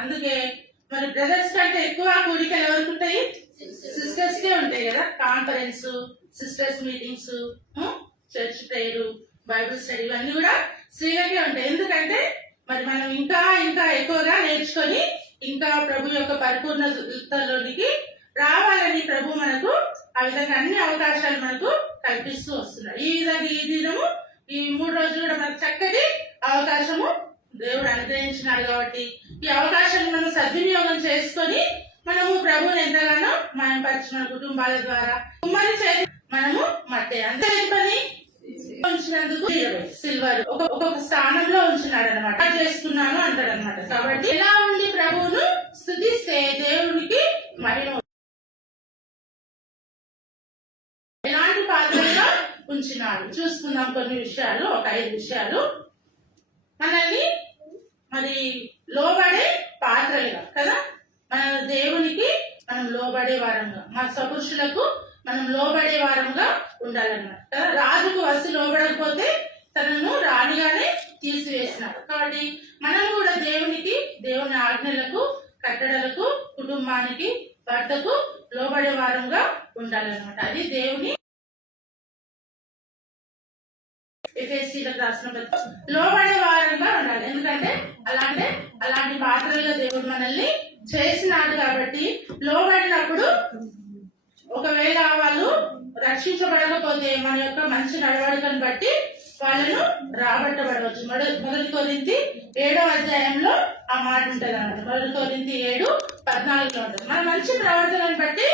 అందుకే మరి బ్రదర్స్ కంటే ఎక్కువ కూడికలు ఎవరికి ఉంటాయి? సిస్టర్స్ కే ఉంటాయి కదా. Conference, sisters meetings, church prayer, Bible study ఇవన్నీ కూడా స్త్రీలకే ఉంటాయి. ఎందుకంటే మరి మనం ఇంకా ఇంకా ఎక్కువగా నేర్చుకొని ఇంకా ప్రభు యొక్క పరిపూర్ణతలోనికి రావాలని ప్రభు మనకు ఆ విధంగా అన్ని అవకాశాలు మనకు కల్పిస్తూ వస్తున్నారు. ఈ విధంగా ఈ దినము ఈ 3 రోజులు కూడా మనకు చక్కటి అవకాశము దేవుడు అనుగ్రహించినాడు. కాబట్టి ఈ అవకాశాన్ని మనం సద్వినియోగం చేసుకొని మనము ప్రభువుని ఎంతగానో మాయపరిచి మన కుటుంబాల ద్వారా కుమ్మరి చేతి మనము మట్టే అంతే పని ఉంచినందుకు సిల్వర్ ఒక్కొక్క స్థానంలో ఉంచినాడు అనమాట. చేస్తున్నాను అంటాడు అనమాట. కాబట్టి ఎలా ఉండి ప్రభువును స్తుతిస్తే దేవునికి మహిమ ఎలాంటి పాత్రలో ఉంచినాడు చూసుకుందాం. కొన్ని విషయాలు, ఒక 5 విషయాలు మనల్ని మరి లోబడే పాత్రలుగా కదా, మన దేవునికి మనం లోబడే వారంగా, మన సపురుషులకు మనం లోబడే వారంగా ఉండాలన్నమాట కదా. రాజుకు వసి లోబడకపోతే తనను రాణిగానే తీసివేసినాడు. కాబట్టి మనం కూడా దేవునికి, దేవుని ఆజ్ఞలకు, కట్టడలకు, కుటుంబానికి, భర్తకు లోబడే వారంగా ఉండాలన్నమాట. అది దేవుని ఎఫెసీలకు రాసిన లోబడే వారంగా ఉండాలి. ఎందుకంటే అలాంటి పాత్రలుగా దేవుడు మనల్ని చేసినాడు. కాబట్టి లోబడినప్పుడు ఒకవేళ వాళ్ళు రక్షించబడకపోతే మన యొక్క మంచి నడవడికను బట్టి వాళ్ళను రాబట్టబడవచ్చు. 1 కొరింథీ 7వ అధ్యాయంలో ఆ మాట ఉంటుంది అన్నమాట. 1 కొరింథీ 7:14 ఉంటుంది. మన మంచి ప్రవర్తనను బట్టి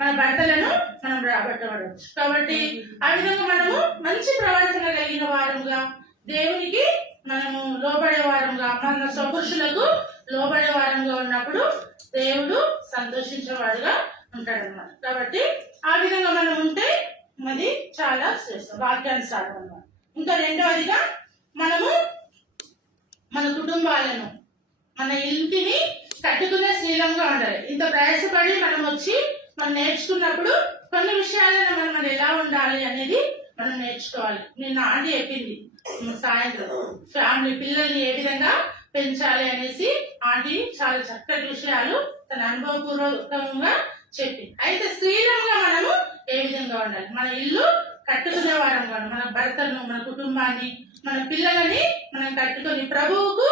మన భర్తలను మనం రాబట్టబడవచ్చు. కాబట్టి ఆ విధంగా మనము మంచి ప్రవర్తన కలిగిన వారంగా, దేవునికి మనము లోబడే వారంగా, మన స్వపురుషులకు లోబడే వారంగా ఉన్నప్పుడు దేవుడు సంతోషించేవాడుగా ఉంటాడన్నమాట. కాబట్టి ఆ విధంగా మనం ఉంటే అది చాలా శ్రేష్టం, వాక్యానుసారం అన్నమాట. ఇంకా 2వదిగా మనము మన కుటుంబాలను, మన ఇంటిని కట్టుకునే శీలంగా ఉండాలి. ఇంత ప్రయాసపడి మనం వచ్చి మనం నేర్చుకున్నప్పుడు కొన్ని విషయాలను మనం ఎలా ఉండాలి అనేది మనం నేర్చుకోవాలి. నేను ఆంటీ చెప్పింది సాయంత్రం ఫ్యామిలీ పిల్లల్ని ఏ విధంగా పెంచాలి అనేసి ఆంటీ చాలా చక్కటి విషయాలు తన అనుభవపూర్వకంగా చెప్పింది. అయితే స్త్రీలంగా మనము ఏ విధంగా ఉండాలి? మన ఇల్లు కట్టుకునే వారంగా, మన భర్తను, మన కుటుంబాన్ని, మన పిల్లలని మనం కట్టుకొని ప్రభువుకు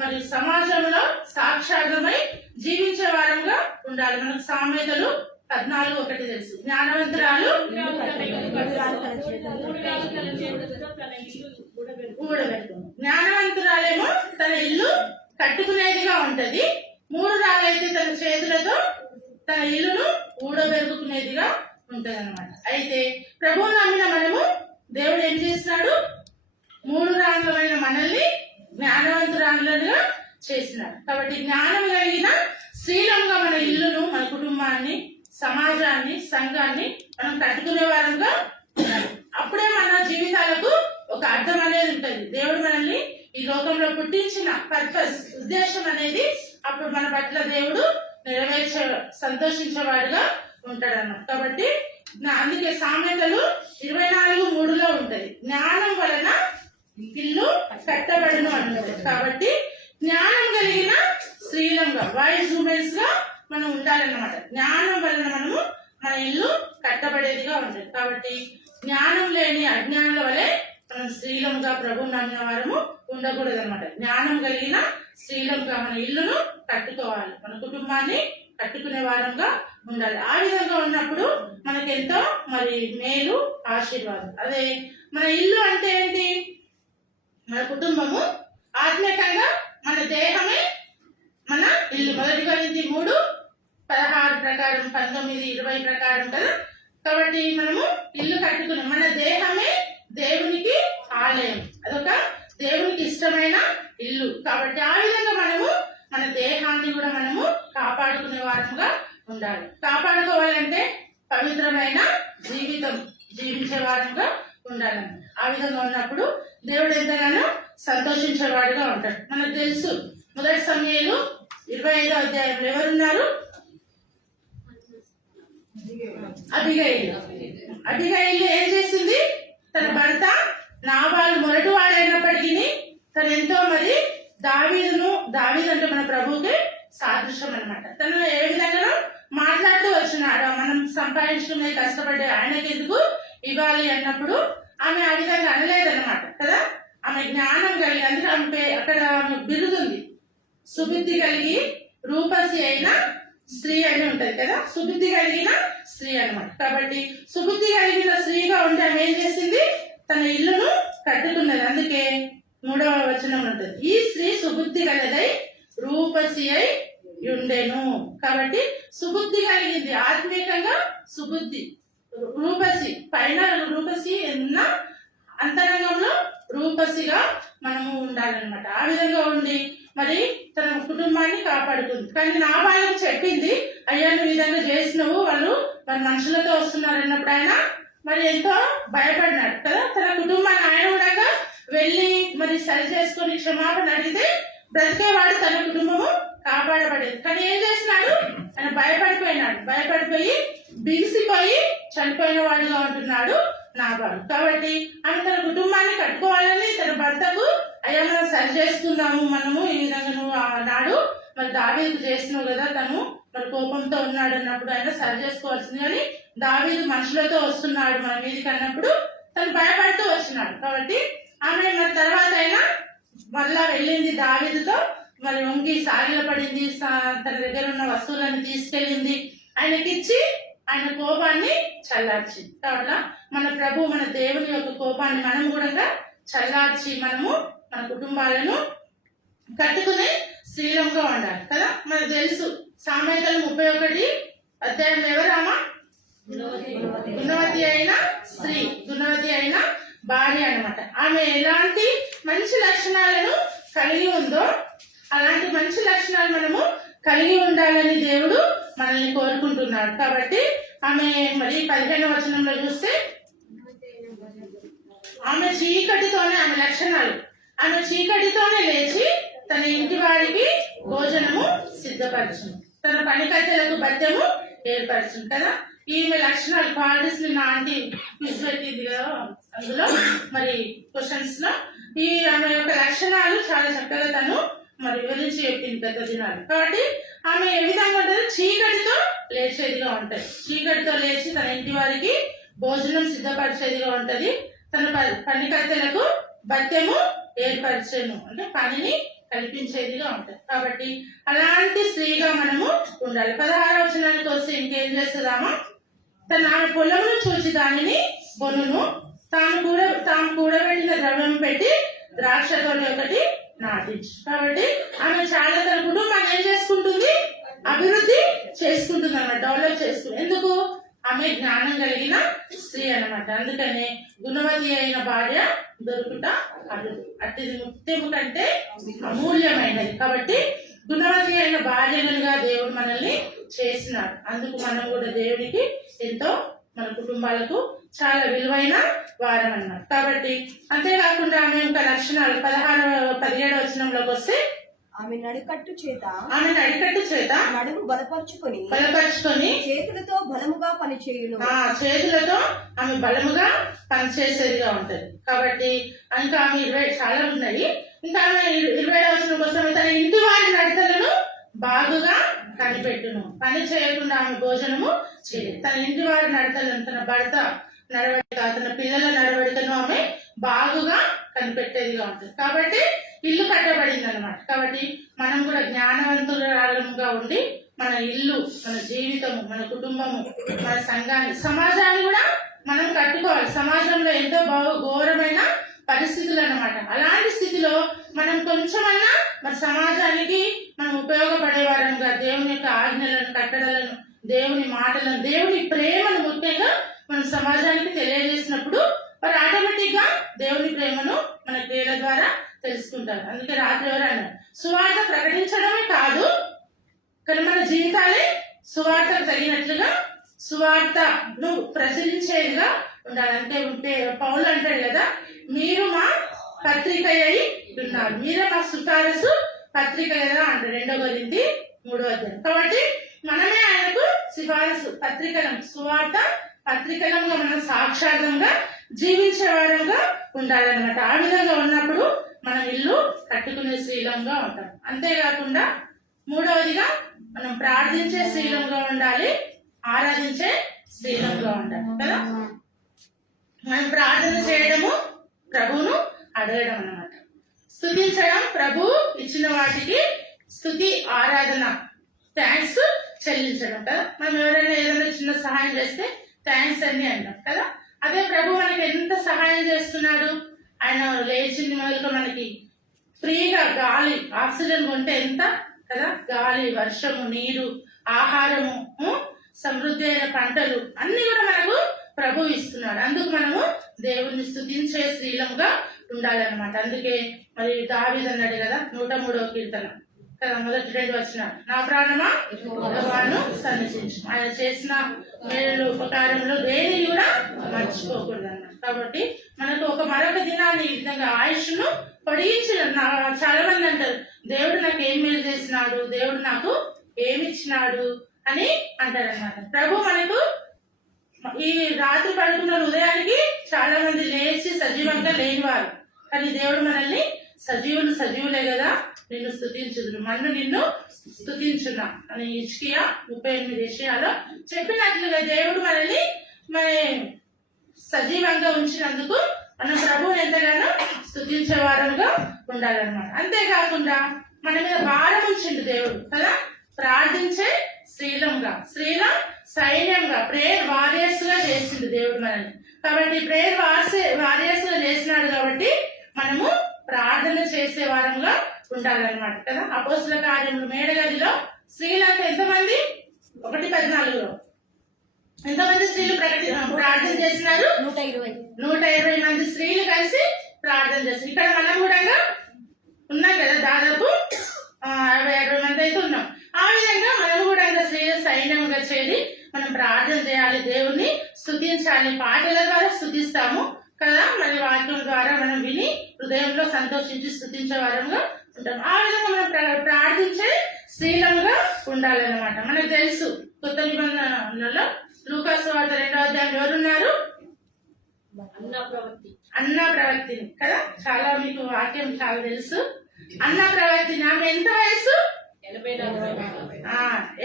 మరి సమాజంలో సాక్షాత్మై జీవించే వారంగా ఉండాలి. మనకు సామెతలు 14:1 తెలుసు. జ్ఞానవంతురాలు ఊడబెడుతుంది. జ్ఞానవంతురాలేమో తన ఇల్లు కట్టుకునేదిగా ఉంటది. 3 రాళ్ళైతే తన చేతులతో తన ఇల్లును ఊడబెరుకునేదిగా ఉంటది అనమాట. అయితే ప్రభువు నమ్మిన మనము దేవుడు ఏం చేస్తున్నాడు? 3 రాళ్ళమైన మనల్ని జ్ఞానవంతురాలుగా చేసినాడు. కాబట్టి జ్ఞానం కలిగిన స్త్రీలంగా మన ఇల్లును, మన కుటుంబాన్ని, సమాజాన్ని, సంఘాన్ని మనం కట్టుకునే వారంగా ఉండాలి. అప్పుడే మన జీవితాలకు ఒక అర్థం అనేది ఉంటుంది. దేవుడు మనల్ని ఈ లోకంలో పుట్టించిన పర్పస్, ఉద్దేశం అనేది అప్పుడు మన పట్ల దేవుడు నెరవేర్చే సంతోషించేవాడుగా ఉంటాడన్నమాట. కాబట్టి అందుకే సామెతలు 24:3లో ఉంటది, జ్ఞానం వలన ఇల్లు కట్టబడును అన్నది. కాబట్టి జ్ఞానం కలిగిన స్త్రీలంగా, వైజ్ ఉమెన్స్ గా మనం ఉండాలన్నమాట. జ్ఞానం వలన మనము మన ఇల్లు కట్టబడేదిగా ఉంటుంది. కాబట్టి జ్ఞానం లేని అజ్ఞానుల వలె మనం స్త్రీలంగా ప్రభు నమ్మిన వారము ఉండకూడదు అనమాట. జ్ఞానం కలిగిన స్త్రీలంగా మన ఇల్లును కట్టుకోవాలి, మన కుటుంబాన్ని కట్టుకునే వారంగా ఉండాలి. ఆ విధంగా ఉన్నప్పుడు మనకెంతో మరి మేలు, ఆశీర్వాదం. అదే మన ఇల్లు అంటే ఏంటి? మన కుటుంబము ఆత్మీయంగా మన దేహమే మన ఇల్లు. 1 కొరింథీ 3:16 ప్రకారం, 19:20 ప్రకారం కదా. కాబట్టి మనము ఇల్లు కట్టుకున్నాం. మన దేహమే దేవునికి ఆలయం, అదొక దేవునికి ఇష్టమైన ఇల్లు. కాబట్టి ఆ విధంగా మనము మన దేహాన్ని కూడా మనము కాపాడుకునే వారంగా ఉండాలి. కాపాడుకోవాలంటే పవిత్రమైన జీవితం జీవించే వారంగా ఉండాలని. ఆ విధంగా ఉన్నప్పుడు దేవుడు ఎంతగానో సంతోషించేవాడుగా ఉంటాడు. మనకు తెలుసు 1 సమూయేలు 25వ అధ్యాయంలో ఎవరున్నారు? అబిగయీలు ఏం చేసింది? తన భర్త నాబాలు మొరటివాడైనప్పటికీ తను ఎంతో మరి దావీదు అంటే మన ప్రభువుకి అనమాట. తను ఏ విధంగా మాట్లాడుతూ వచ్చినాడు, మనం సంపాదించుకునే కష్టపడే ఆయనకి ఎందుకు ఇవ్వాలి అన్నప్పుడు ఆమె ఆ విధంగా అనలేదన్నమాట కదా. ఆమె జ్ఞానం కలిగి, అందుకే ఆమె అక్కడ బిరుదుంది, సుబుద్ధి కలిగి రూపసి అయిన స్త్రీ అని ఉంటది కదా, సుబుద్ధి కలిగిన స్త్రీ అన్నమాట. కాబట్టి సుబుద్ధి కలిగిన స్త్రీగా ఉంటే ఆమె ఏం చేసింది, తన ఇల్లును కట్టుకున్నది. అందుకే 3వ వచనం ఉంటుంది, ఈ స్త్రీ సుబుద్ధి కలదై రూపసి అయి ఉండెను. కాబట్టి సుబుద్ధి కలిగింది, ఆత్మీయంగా సుబుద్ధి, రూపసి పైన రూపసి ఉన్న అంతరంగంలో రూపసిగా మనము ఉండాలన్నమాట. ఆ విధంగా ఉండి మరి తన కుటుంబాన్ని కాపాడుకుంది. కానీ నాబాలుకు చెప్పింది, అయ్యా నువ్వు ఈ విధంగా చేసినవు, వాళ్ళు మరి మనుషులతో వస్తున్నారు అన్నప్పుడు ఆయన మరి ఎంతో భయపడినాడు కదా. తన కుటుంబాన్ని ఆయన కూడా వెళ్ళి మరి సరి చేసుకొని క్షమాపణ అడిగితే బ్రతికేవాడు, తన కుటుంబము కాపాడబడేది. కానీ ఏం చేసినాడు, ఆయన భయపడిపోయి బిగిసిపోయి చనిపోయిన వాడుగా ఉంటున్నాడు నాబాలు. కాబట్టి ఆమె తన కుటుంబాన్ని కట్టుకోవాలని తన భర్తకు, అయ్యా మనం సరి చేసుకుందాము, మనము ఈ విధంగా నువ్వు నాడు మరి దావీదు చేసినావు కదా, తను మరి కోపంతో ఉన్నాడు అన్నప్పుడు ఆయన సరి చేసుకోవాల్సింది. కానీ దావీదు మనుషులతో వస్తున్నాడు మన మీదకి అన్నప్పుడు తను భయపడుతూ వచ్చినాడు. కాబట్టి ఆమె మరి తర్వాత అయినా మళ్ళా వెళ్ళింది దావీదుతో, మరి వంగి సాగిల పడింది, తన దగ్గర ఉన్న వస్తువులను తీసుకెళ్ళింది, ఆయనకిచ్చి ఆయన కోపాన్ని చల్లార్చింది. కాబట్టి మన ప్రభు, మన దేవుని యొక్క కోపాన్ని మనం కూడా చల్లార్చి మనము మన కుటుంబాలను కట్టుకునే శీలంగా ఉండాలి కదా. మనకు తెలుసు సామెతలు 31 అధ్యాయం ఎవరామా, గుణవతి అయిన స్త్రీ, గుణవతి అయిన భార్య అన్నమాట. ఆమె ఎలాంటి మంచి లక్షణాలను కలిగి ఉందో అలాంటి మంచి లక్షణాలు మనము కలిగి ఉండాలని దేవుడు మనల్ని కోరుకుంటున్నాడు. కాబట్టి ఆమె మరి 15వ వచనంలో చూస్తే, ఆమె చీకటితోనే, ఆమె లక్షణాలు, ఆమె చీకటితోనే లేచి తన ఇంటి వారికి భోజనము సిద్ధపరచును, తన పనికత్తెలకు భత్యము ఏర్పరచును కదా. ఈమె లక్షణాలు క్వాలిటీస్ నా ఆంటీ క్విజ్ పెట్టింది కదా, అందులో మరి క్వశ్చన్స్ లో ఈ ఆమె యొక్క లక్షణాలు చాలా చక్కగా తను మరి వివరించి చెప్పింది పెద్ద దినాలు. కాబట్టి ఆమె ఏ విధంగా ఉంటుంది, చీకటితో లేచేదిగా ఉంటది, చీకటితో లేచి తన ఇంటి వారికి భోజనం సిద్ధపరిచేదిగా ఉంటది, తన పనికత్తెలకు భత్యము ఏర్పరిచేను అంటే పనిని కల్పించేదిగా ఉంటది. కాబట్టి అలాంటి స్త్రీగా మనము ఉండాలి. 16వ వచనానికి వస్తే ఇంకేం చేస్తుందామా, ఆమె పొలమును చూసి దానిని కొనును, తాము కూడబెట్టిన ద్రవ్యం పెట్టి ద్రాక్ష తోట ఒకటి నాటించు. కాబట్టి ఆమె చాలా తన కుటుంబాన్ని ఏం చేసుకుంటుంది, అభివృద్ధి చేసుకుంటుంది అన్నమాట, డెవలప్ చేసుకుంటుంది. ఎందుకు, ఆమె జ్ఞానం కలిగిన స్త్రీ అన్నమాట. అందుకనే గుణవతి అయిన భార్య దొరుకుట అరుదు, అట్టిది ముత్యము కంటే అమూల్యమైనది. కాబట్టి గుణవతి అయిన భార్యనుగా దేవుడు మనల్ని చేసినాడు. అందుకు మనం కూడా దేవుడికి ఎంతో, మన కుటుంబాలకు చాలా విలువైన వారం అన్నమాట. కాబట్టి అంతేకాకుండా ఆమె యొక్క లక్షణాలు 17వ వచనంలోకి వస్తే, ఆమె నడికట్టు చేత నడుము బలపరుచుకొని చేతులతో బలముగా పనిచేయును. చేతులతో ఆమె బలముగా పనిచేసేదిగా ఉంటది. కాబట్టి ఇంకా ఆమె 20 చాలా ఉన్నాయి. ఇంకా ఆమె 20వ వచనం కోసం తన ఇంటి వారి నడతలను బాగుగా కనిపెట్టును, పని చేయకుండా ఆమె భోజనము చేయదు. తన ఇంటి వారి నడతలను, తన భర్త నడవడిక, తన పిల్లల నడవడికను ఆమె బాగుగా కనిపెట్టేదిగా ఉంటుంది. కాబట్టి ఇల్లు కట్టబడింది అనమాట. కాబట్టి మనం కూడా జ్ఞానవంతురాలుగా ఉండి మన ఇల్లు, మన జీవితము, మన కుటుంబము, మన సంఘాన్ని, సమాజాన్ని కూడా మనం కట్టుకోవాలి. సమాజంలో ఎంతో ఘోరమైన పరిస్థితులు అన్నమాట. అలాంటి స్థితిలో మనం కొంచెమన్నా మన సమాజానికి మనం ఉపయోగపడే వారంగా దేవుని యొక్క ఆజ్ఞలను, కట్టడలను, దేవుని మాటలను, దేవుని ప్రేమను ముఖ్యంగా మనం సమాజానికి తెలియజేసినప్పుడు వారు ఆటోమేటిక్ గా దేవుని ప్రేమను మన క్రియల ద్వారా తెలుసుకుంటారు. అందుకే రాత్రి ఎవరన్నా సువార్త ప్రకటించడమే కాదు, కానీ మన జీవితాలే సువార్తకు తగినట్లుగా సువార్తను ప్రచురించేదిగా ఉండాలి. అంటే పౌలు అంటాడు కదా, మీరు మా పత్రిక అయి ఉన్నారు, మీరే మా సుకారసు పత్రిక కదా అంటారు 2వ కొరింథీ 3వ అధ్యాయం. కాబట్టి మనమే ఆయనకు సిఫారసు పత్రికలం, సువార్త పత్రికలంగా మనం సాక్షాత్తంగా జీవించే వారంగా ఉండాలన్నమాట. ఆ విధంగా ఉన్నప్పుడు మనం ఇల్లు కట్టుకునే శీలంగా ఉంటాం. అంతేకాకుండా 3వదిగా మనం ప్రార్థించే స్త్రీలంగా ఉండాలి, ఆరాధించే స్త్రీలంగా ఉండాలి కదా. మనం ప్రార్థన చేయడము ప్రభువును అడగడం అన్నమాట. స్తుతించడం ప్రభు ఇచ్చిన వాటికి స్తుతి ఆరాధన థ్యాంక్స్ చెల్లించడం కదా. మనం ఎవరైనా ఏదైనా చిన్న సహాయం చేస్తే థ్యాంక్స్ అని అంటాం కదా. అదే ప్రభు మనకి ఎంత సహాయం చేస్తున్నాడు, ఆయన లేచింది మొదలుగా మనకి ఫ్రీగా గాలి ఆక్సిజన్ కొంటే ఎంత కదా, గాలి, వర్షము, నీరు, ఆహారము, సమృద్ధి అయిన పంటలు అన్ని కూడా మనకు ప్రభు ఇస్తున్నాడు. అందుకు మనము దేవుణ్ణి స్తుతించే స్త్రీలంగా ఉండాలన్నమాట. అందుకే మరి దావీదు అన్నాడు కదా 103వ కీర్తన కదా, మొదటి 2 వచనాలు, నా ప్రాణమా యెహోవాను సన్నిధించు, ఆయన చేసిన మేలు ఉపకారంలో దేనిని కూడా మర్చిపోకూడదు అన్నమాట. కాబట్టి మనకు మరొక దినాన్ని ఈ విధంగా ఆయుష్ను పొడిగించిన చాలా మంది అంటారు, దేవుడు నాకు ఏం మేలు చేసినాడు, దేవుడు నాకు ఏమి ఇచ్చినాడు అని అంటారన్నమాట. ప్రభు మనకు ఈ రాత్రి పడుకున్న ఉదయానికి చాలా మంది లేచి సజీవంగా లేనివారు, కానీ దేవుడు మనల్ని సజీవులే కదా నిన్ను స్తుతించుదురు, నిన్ను స్తుతించున్నా అని హిజ్కియా 38 విషయాల్లో చెప్పినట్లుగా దేవుడు మనల్ని సజీవంగా ఉంచినందుకు మనం ప్రభువుని ఎంతగానో స్తుతించే వారంగా ఉండాలన్నమాట. అంతేకాకుండా మన మీద భారం ఉంచిండు దేవుడు కదా, ప్రార్థించే స్త్రీల సైన్యంగా ప్రేయర్ వారియర్స్ గా చేసిండు దేవుడు మనల్ని. కాబట్టి ప్రేయర్ వారియర్స్ గా చేసినాడు కాబట్టి మనము ప్రార్థన చేసే వారంగా ఉండాలన్నమాట కదా. అపోస్తుల కార్యములు మేడగదిలో స్త్రీలంతా ఎంతమంది, 1:14 ఎంతమంది స్త్రీలు ప్రార్థన చేసినారు? 120 మంది స్త్రీలు కలిసి ప్రార్థన చేస్తారు. ఇక్కడ మనం కూడా ఉన్నాం కదా, దాదాపు 50-60 మంది అయితే ఉన్నాం. ఆ విధంగా మనం కూడా స్త్రీల సైన్యంగా చేరి మనం ప్రార్థన చేయాలి, దేవుణ్ణి స్తుతించాలి. పాటల ద్వారా స్తుతిస్తాము కదా, మరి వాక్యం ద్వారా మనం విని హృదయంలో సంతోషించి స్తుతించే వారంగా ఉంటాం. ఆ విధంగా మనం ప్రార్థించే స్త్రీలంగా ఉండాలన్నమాట. మనకు తెలుసు కొత్త నిబంధనలలో లూకా సువార్త 2వ అధ్యాయం ఎవరున్నారు? అన్నా ప్రవక్తిని కదా. చాలా మీకు వాక్యం చాలా తెలుసు. అన్నా ప్రవక్తిని, ఆమె ఎంత వయసు?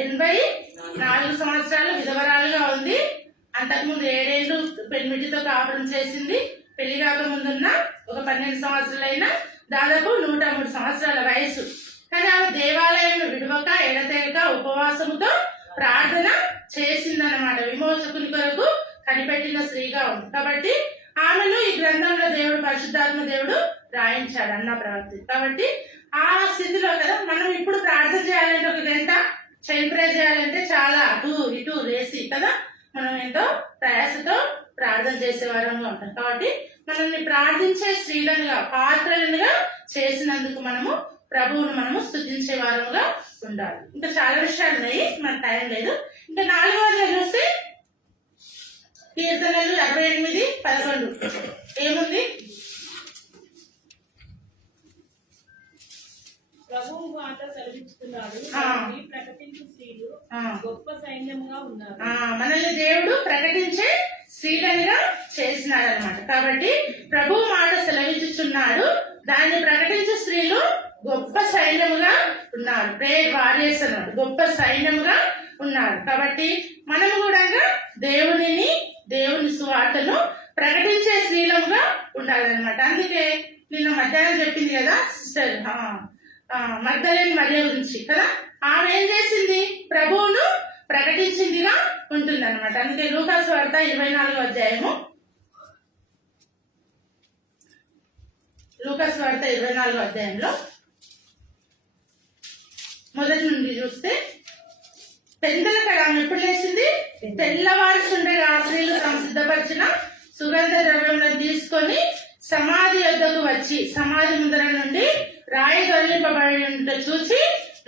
84 సంవత్సరాలు విధవరాలుగా ఉంది. అంతకుముందు 7 ఏళ్ళు పెళ్లిటితో కాపురం చేసింది. పెళ్లి కాక ముందున్న ఒక 12 సంవత్సరాలైనా దాదాపు 103 సంవత్సరాల వయసు. కానీ ఆమె దేవాలయంలో విడవక ఎడతెగక ఉపవాసముతో ప్రార్థన చేసిందన్నమాట. విమోచకుని కొరకు కనిపెట్టిన స్త్రీగా ఉంది. కాబట్టి ఆమెను ఈ గ్రంథంలో దేవుడు పరిశుద్ధాత్మ దేవుడు రాయించాడు అన్న ప్రవక్తి. కాబట్టి ఆ స్థితిలో కదా మనం ఇప్పుడు ప్రార్థన చేయాలంటే ఒక గంట చైన్ ప్రే చేయాలంటే చాలా అటు ఇటు రేసి కదా మనం ఎంతో ప్రయాసతో ప్రార్థన చేసే వారంగా ఉంటాం. కాబట్టి మనల్ని ప్రార్థించే స్త్రీలనుగా పాత్రలుగా చేసినందుకు మనము ప్రభువును మనము స్తుతించే వారంగా ఉండాలి. ఇంకా చాలా విషయాలు ఉన్నాయి, మన టైం లేదు. ఇంకా 4వ చూస్తే కీర్తనలు 68:11 ఏముంది? ప్రభువు మాట సెలవిస్తున్నాడు, ప్రకటించు స్త్రీలు గొప్ప సైన్యంగా ఉన్నారు. మనల్ని దేవుడు ప్రకటించే స్త్రీలుగా చేసినాడు అనమాట. కాబట్టి ప్రభు మాట సెలవిస్తున్నాడు, దాన్ని ప్రకటించే స్త్రీలు గొప్ప సైన్యముగా ఉన్నారు. ప్రేయర్ వారియర్స్ అన్నాడు, గొప్ప సైన్యముగా ఉన్నారు. కాబట్టి మనము కూడా దేవుని సువార్తను ప్రకటించే స్త్రీలంగా ఉండాలన్నమాట. అందుకే నిన్న మధ్యాహ్నం చెప్పింది కదా సిస్టర్ మగ్దలేని మరియ గురించి కదా, ఆమె ఏం చేసింది? ప్రభువును ప్రకటించిందిగా ఉంటుంది అనమాట. అందుకే లూకా సువార్త 24వ అధ్యాయము, లూకా సువార్త 24వ అధ్యాయంలో మొదటి నుండి చూస్తే, పెద్దల కడ ఆమె ఎప్పుడు లేచింది? తెల్లవారుస్తుండగా ఆ స్త్రీలు తాము సిద్ధపరిచిన సుగంధ ద్రవ్యములను తీసుకొని సమాధి వద్దకు వచ్చి సమాధి ముందర నుండి రాయి తొలగింపబడి చూసి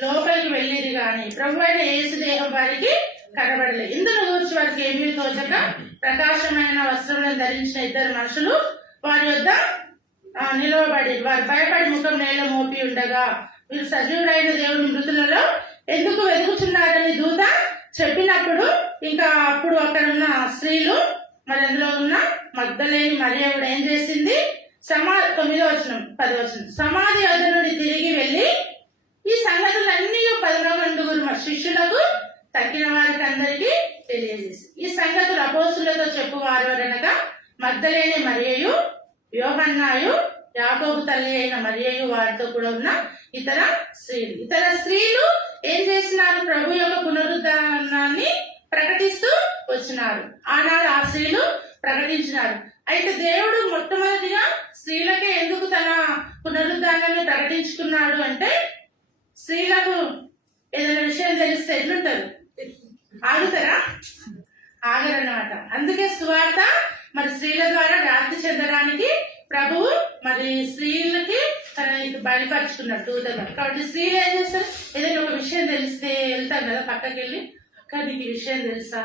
లోపలికి వెళ్ళేది గాని ప్రభు అయిన యేసు దేహం వారికి కనబడలేదు. ఇందులో కూర్చి వారికి ఏమీ తోచక ప్రకాశమైన వస్త్రములను ధరించిన 2 మనుషులు వారి వద్ద నిలవబడి వారు భయపడి ముఖం నేల మోపి ఉండగా, మీరు సజీవుడైన దేవుని మృతులలో ఎందుకు వెతుకుతున్నారని దూత చెప్పినప్పుడు, ఇంకా అప్పుడు అక్కడ ఉన్న స్త్రీలు మరి అందులో ఉన్న మగ్దలేని మరియ కూడా ఏం చేసింది? 9వ వచనం 10వ వచనం, సమాధి వద్ద నుండి తిరిగి వెళ్లి ఈ సంగతులన్నీ 11 శిష్యులకు తక్కిన వారికి అందరికీ తెలియజేసి ఈ సంగతులు అపోస్తులతో చెప్పువారు అనగా మగ్దలేని మరియయు, యోహన్నాయు, యాకోబు తల్లి అయిన మరియయు వారితో కూడా ఉన్న ఇతర స్త్రీలు ఏం చేసినారు? ప్రభు యొక్క పునరుద్ధానాన్ని ప్రకటిస్తూ వచ్చినారు. ఆనాడు ఆ స్త్రీలు ప్రకటించినారు. అయితే దేవుడు మొట్టమొదటిగా స్త్రీలకే ఎందుకు తన పునరుద్ధానాన్ని ప్రకటించుకున్నాడు అంటే, స్త్రీలకు ఏదైనా విషయం తెలిస్తే ఎట్లుంటారు? ఆగుతారా? ఆగరన్నమాట. అందుకే సువార్త మరి స్త్రీల ద్వారా వ్యాప్తి చెందడానికి ప్రభువు మరి స్త్రీలకి తన బయలుపరుచుకున్నాడు దూతగా. కాబట్టి స్త్రీలు ఏం చేస్తారు? ఏదైనా ఒక విషయం తెలిస్తే వెళ్తారు కదా పక్కకి వెళ్ళి, అక్క నీకు ఈ విషయం తెలుసా,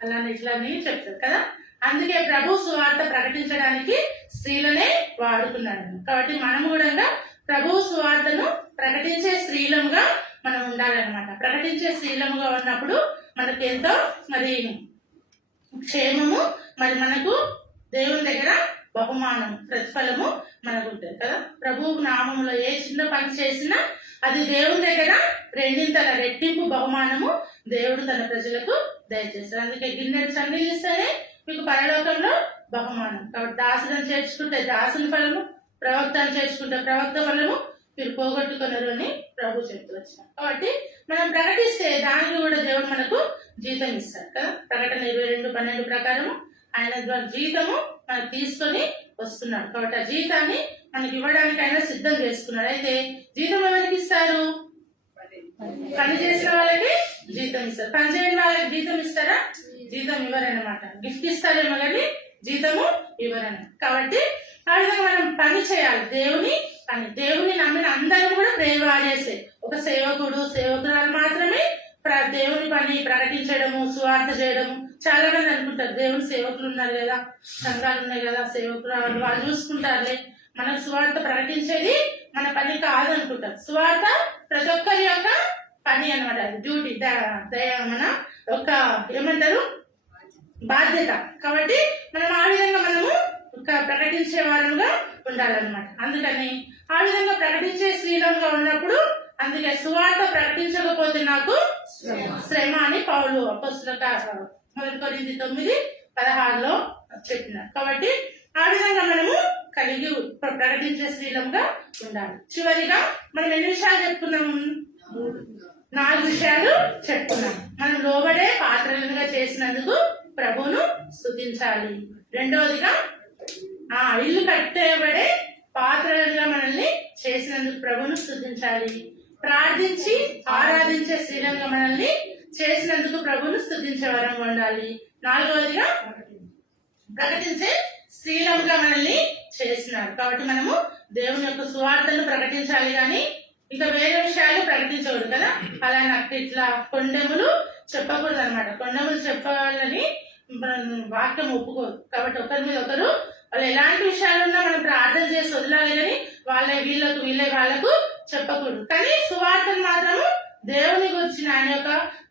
అలానే ఇట్లా అని చెప్తారు కదా. అందుకే ప్రభు సువార్త ప్రకటించడానికి స్త్రీలనే వాడుకున్నాడు. కాబట్టి మనము కూడా ప్రభు సువార్తను ప్రకటించే స్త్రీలముగా మనం ఉండాలన్నమాట. ప్రకటించే స్త్రీలముగా ఉన్నప్పుడు మనకు ఎంతో మరి క్షేమము, మరి మనకు దేవుని దగ్గర బహుమానం, ప్రతిఫలము మనకు ఉంటుంది కదా. ప్రభు నామములో ఏ చిన్న పని చేసినా అది దేవుని దగ్గర రెండింతల రెట్టింపు బహుమానము దేవుడు తన ప్రజలకు దయచేస్తారు. అందుకే గిన్నెడు చన్నీళ్ళు ఇస్తేనే మీకు పరలోకంలో బహుమానం. కాబట్టి దాసులను చేర్చుకుంటే దాసుని ఫలము, ప్రవక్తను చేర్చుకుంటే ప్రవక్త ఫలము మీరు పోగొట్టుకున్నారు అని ప్రభు చెప్తూ వచ్చినారు. కాబట్టి మనం ప్రకటిస్తే దానికి కూడా దేవుడు మనకు జీతం ఇస్తాడు కదా. ప్రకటన 22:12 ప్రకారము ఆయన ద్వారా జీతము మనకు తీసుకొని వస్తున్నాడు. కాబట్టి ఆ జీతాన్ని మనకి ఇవ్వడానికి ఆయన సిద్ధం చేసుకున్నాడు. అయితే జీతం ఎవరికి ఇస్తారు? పని చేసిన వాళ్ళకి జీతం ఇస్తారు. పని చేయని వాళ్ళకి జీతం ఇస్తారా? జీతం ఇవ్వరన్నమాట. గిఫ్ట్ ఇస్తారేమో కానీ జీతము ఇవ్వరన్నమాట. కాబట్టి ఆ విధంగా మనం పని చేయాలి. దేవుని నమ్మిన అందరం కూడా ప్రేవాడేసే ఒక సేవకురాలు మాత్రమే దేవుని పని ప్రకటించడము, సువార్త చేయడము. చాలా మంది అనుకుంటారు దేవుని సేవకులు ఉన్నారు కదా, సంఘాలు ఉన్నాయి కదా, సేవకురాలు వాళ్ళు చూసుకుంటారులే, మనం సువార్త ప్రకటించేది మన పని కాదు అనుకుంటారు. సువార్త ప్రతి ఒక్కరి యొక్క పని అనమాట. డ్యూటీ, మన ఒక ఏమంటారు బాధ్యత. కాబట్టి మనం ఆ విధంగా మనము ప్రకటించే వారంగా ఉండాలన్నమాట. అందుకని ఆ విధంగా ప్రకటించే స్త్రీలంగా ఉన్నప్పుడు, అందుకే సువార్త ప్రకటించకపోతే నాకు శ్రమ అని పౌలు అపోస్తలుల 1 కొరింథీ 9:16 చెప్పినారు. కాబట్టి ఆ విధంగా మనము కలిగి ప్రకటించే స్త్రీలంగా ఉండాలి. చివరిగా మనం ఎన్ని విషయాలు చెప్పుకున్నాము? 4 విషయాలు చెప్పుకున్నాం. మనం లోబడే పాత్రలుగా చేసినందుకు ప్రభువును స్తుతించాలి. రెండవదిగా ఇల్లు కట్టేబడే పాత్రలుగా మనల్ని చేసినందుకు ప్రభువును స్తుతించాలి. ప్రార్థించి ఆరాధించే స్త్రీలంగా మనల్ని చేసినందుకు ప్రభువును స్తుతించే వరంగా ఉండాలి. 4వదిగా ప్రకటించే స్త్రీలంగా మనల్ని చేసినారు. కాబట్టి మనము దేవుని యొక్క సువార్తను ప్రకటించాలి కానీ ఇంకా వేరే విషయాలు ప్రకటించకూడదు కదా. అలా నాకు ఇట్లా కొండెములు చెప్పకూడదు అనమాట. కొండెములు చెప్పాలని వాక్యం ఒప్పుకోదు. కాబట్టి ఒకరి మీద ఒకరు వాళ్ళు ఎలాంటి విషయాలున్నా మనం ప్రార్థన చేసి వదలాలి కానీ వాళ్ళకు చెప్పకూడదు. కానీ సువార్తను మాత్రము దేవుని గురించిన ఆయన యొక్క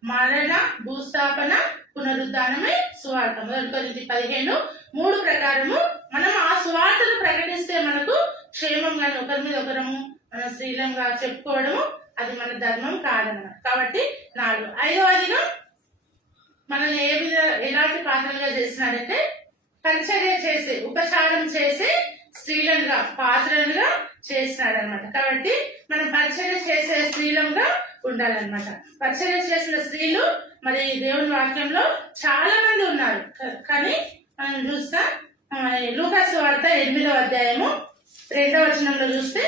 మరణ, భూస్థాపన, పునరుద్ధానమే సువార్త. 1 కొరింథీ 15:3 ప్రకారము మనం ఆ సువార్తను ప్రకటిస్తే మనకు క్షేమంగా ఒకరి మీద ఒకరము మన స్త్రీలంగా చెప్పుకోవడము అది మన ధర్మం కాదన్నమాట. కాబట్టి 4. 5వదిగా మనల్ని ఎలాంటి పాత్రలుగా చేసినాడంటే పరిచర్య చేసే, ఉపచారం చేసే స్త్రీలంగా పాత్రలుగా చేసినాడు అనమాట. కాబట్టి మనం పరిచర్య చేసే స్త్రీలంగా ఉండాలన్నమాట. పరిచర్య చేసిన స్త్రీలు మరి దేవుని వాక్యంలో చాలా మంది ఉన్నారు. కానీ మనం చూస్తాం లూకా సువార్త 8వ అధ్యాయము 2వ వచనంలో చూస్తే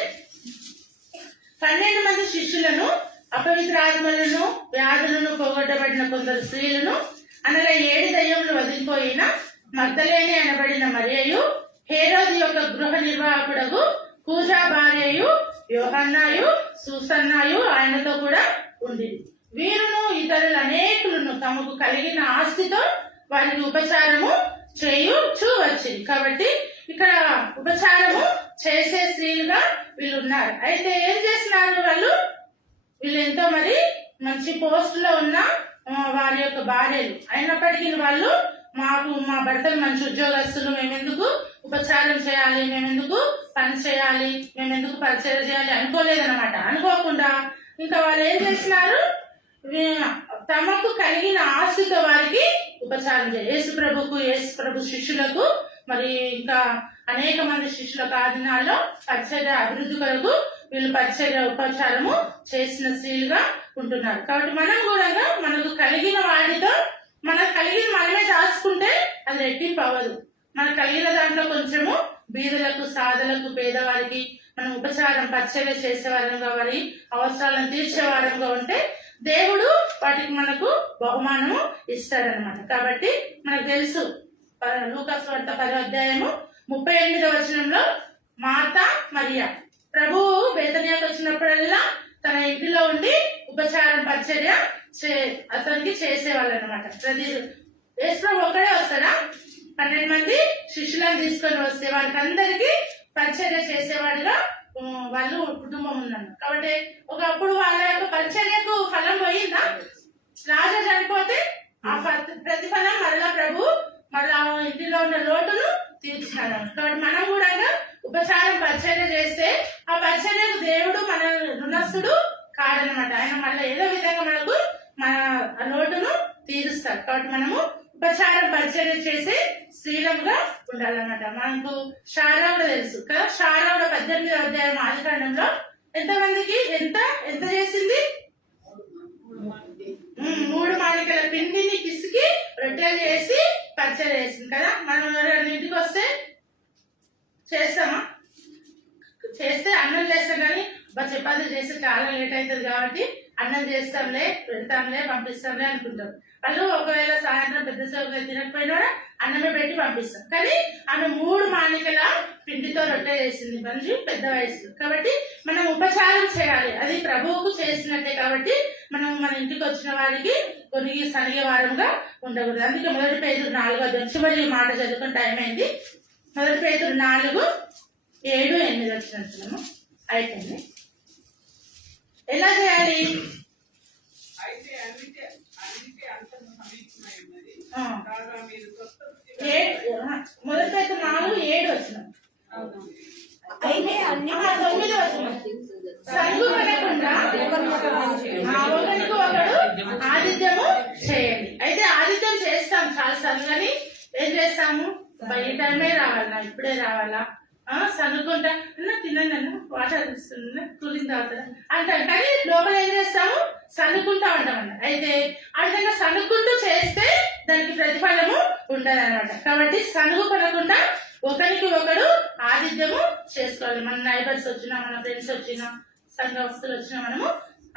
12 మంది శిష్యులను, అపవిత్ర ఆత్మలను, వ్యాధులను పోగొట్టబడిన కొందరు స్త్రీలను అనగా 7 దయ్యములు వదిలిపోయిన మగ్దలేని అనబడిన మరియయు, హేరోదు యొక్క గృహ నిర్వాహకుడగు కూజా భార్యయు, యోహన్నాయు, సూసన్నాయు ఆయనతో కూడా ఉంది. వీరును ఇతరులు అనేకులను తమకు కలిగిన ఆస్తితో వారికి ఉపచారము చేయుచూ వచ్చింది. కాబట్టి ఇక్కడ ఉపచారము చేసే స్త్రీలుగా వీళ్ళు ఉన్నారు. అయితే ఏం చేస్తున్నారు వీళ్ళు ఎంతో మరి మంచి పోస్టులో ఉన్న వారి యొక్క భార్యలు అయినప్పటికీ వాళ్ళు మా భర్తలు మంచి ఉద్యోగస్తులు, మేమెందుకు ఉపచారం చేయాలి, మేమెందుకు పని చేయాలి, మేమెందుకు పరిచయం చేయాలి అనుకోలేదన్నమాట. అనుకోకుండా ఇంకా వాళ్ళు ఏం చేస్తున్నారు, తమకు కలిగిన ఆస్తితో వారికి ఉపచారం చేయాలి. యేసు ప్రభు శిష్యులకు మరి ఇంకా అనేక మంది శిష్యులకు ఆ దినాల్లో పరిచర్య అభివృద్ధి కొరకు వీళ్ళు పరిచర్య ఉపచారము చేసిన స్త్రీలుగా ఉంటున్నారు. కాబట్టి మనం కూడా మనకు కలిగిన వాటితో మనకు కలిగిన మనమే దాచుకుంటే అది రెట్టింపు అవ్వదు. మనకు కలిగిన దాంట్లో కొంచెము బీదలకు, సాధలకు, పేదవారికి మనం ఉపచారం పరిచర్య చేసేవారంగా, వారి అవసరాలను తీర్చేవారంగా ఉంటే దేవుడు వాటికి మనకు బహుమానము ఇస్తాడనమాట. కాబట్టి మనకు తెలుసు లూకాసు వార్త 10వ అధ్యాయము 38వ వచనంలో మార్తా మరియా ప్రభువు బేతనియాకు వచ్చినప్పుడల్లా తన ఇంటిలో ఉండి ఉపచారం పరిచర్య అతనికి చేసేవాళ్ళు అనమాట. ప్రతి యేసు ప్రభు ఒకడే వస్తాడా? 12 మంది శిష్యులను తీసుకొని వస్తే వారికి అందరికీ పరిచర్య చేసేవాడుగా వాళ్ళు కుటుంబం ఉన్నాను. కాబట్టి ఒకప్పుడు వాళ్ళ యొక్క పరిచర్యకు ఫలం పోయిందా? రాజా చనిపోతే ఆ ప్రతిఫలం మరలా ప్రభు మళ్ళా ఇంటిలో ఉన్న లోటును తీర్చినాడు. కాబట్టి మనం కూడా ఉపచారం పరిచర్య చేస్తే ఆ పరిచర్యకు దేవుడు మన రుణస్థుడు కాదనమాట. ఆయన మళ్ళీ ఏదో విధంగా మనకు మన లోటును తీరుస్తాడు. కాబట్టి మనము ఉపచారం పరిచర్య చేసే స్త్రీలంగా ఉండాలన్నమాట. మనకు షారావుడు తెలుసు కదా. షారావుడు 18వ అధ్యాయం ఆదికాండంలో ఎంతమందికి ఎంత చేసింది? 3 మాలికల పిండిని పిసికి రొట్టెలు చేసి పరిచర్య చేసింది కదా. మనం ఇంటికి వస్తే చేస్తామా? చేస్తే అన్నం చేస్తాం కానీ చపాతీలు చేస్తే చాలా లేట్ అవుతుంది కాబట్టి అన్నం చేస్తాంలే, పెడతాంలే, పంపిస్తాంలే అనుకుంటాం. వాళ్ళు ఒకవేళ సాయంత్రం పెద్ద సేవగా తినకపోయినా అన్నమే పెట్టి పంపిస్తాం. కానీ ఆమె 3 మానికల పిండితో రొట్టె చేసింది మనిషి పెద్ద వయసు. కాబట్టి మనం ఉపచారం చేయాలి, అది ప్రభువుకు చేసినట్టే. కాబట్టి మనం మన ఇంటికి వచ్చిన వారికి కొనిగి సనిగే వారంగా ఉండకూడదు. అందుకే 1 పేతురు 4వ అధ్యాయం చివరి మాట చదువుకుని టైం అయింది. 1 పేతురు 4, 7, 8 వచ్చినట్టున్నాము. అయిపోయింది. ఎలా చేయాలి? మొదటి పేతురు 4, 7 వచ్చినాం. అయితే 9 వచ్చినాం. సంగు పడకుండా ఒకరికి ఒకడు ఆతిథ్యము చేయండి. అయితే ఆతిథ్యం చేస్తాం చాలా సార్లు, కానీ ఏం చేస్తాము? ఈ టైమే రావాలా, ఇప్పుడే రావాలా, సనుకుంటా తినండి అన్న, వాటర్ ఇస్తున్నా, కూలింగ్ తాగుతా అంటాం. కానీ లోపల ఏం చేస్తాము? సనుకుంటా ఉంటామన్న. అయితే ఆ విధంగా సనుకుంటూ చేస్తే దానికి ప్రతిఫలము ఉండదు అనమాట. కాబట్టి సనుగు పడకుండా ఒకరికి ఒకడు ఆతిథ్యము చేసుకోవాలి. మన నైబర్స్ వచ్చినా, మన ఫ్రెండ్స్ వచ్చినా, సంఘవస్తులు వచ్చినా మనము